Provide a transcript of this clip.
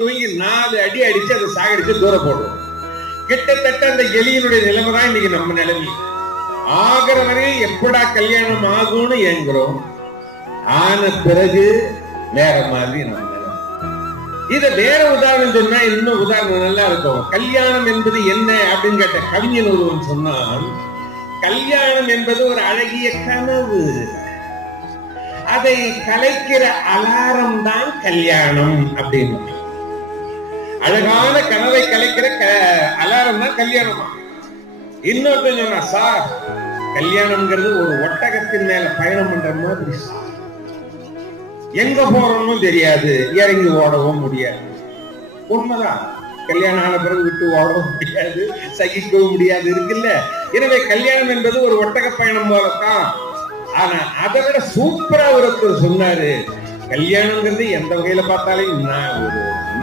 தூங்கி 4 அடி அடிச்சு அதை சாகடிச்சு தூர போடுவோம். கிட்டத்தட்ட அந்த எலியினுடைய நிலைமை தான் இன்னைக்கு நம்ம நிலைமை. ஆகிற வரை எப்படா கல்யாணம் ஆகும்னு ஏங்குறோம். ஆன பிறகு வேற மாதிரி நம்ம நிலைமை. இத வேற உதாரணம் சொன்னா இன்னும் உதாரணம் நல்லா இருக்கும். கல்யாணம் என்பது என்ன அப்படின்னு கேட்ட கவிஞன் ஒருவன் சொன்னான், கல்யாணம் என்பது ஒரு அழகிய கனவு, அதை கலைக்கிற அலாரம் தான் கல்யாணம் அப்படின்னு. அழகான கனவை கலைக்கிற அலாரம் தான் கல்யாணமா. இன்னொருத்தன் சொன்னா, சார் கல்யாணம்ங்கிறது ஒரு ஒட்டகத்தின் மேல பயணம் பண்ற மாதிரி, எங்க போறோம்னு தெரியாது, இறங்கி ஓடவும் முடியாது. உண்மைதான், கல்யாணம் ஆன பிறகு விட்டு ஓடவும் முடியாது, சகிக்கவும் முடியாது இருக்குல்ல. எனவே கல்யாணம் என்பது ஒரு ஒட்டக பயணம் போலத்தான். ஆனா அதை விட சூப்பரா ஒருத்தர் சொன்னாரு, கல்யாணம்ங்கிறது எந்த வகையில பார்த்தாலும் நான் ஒரு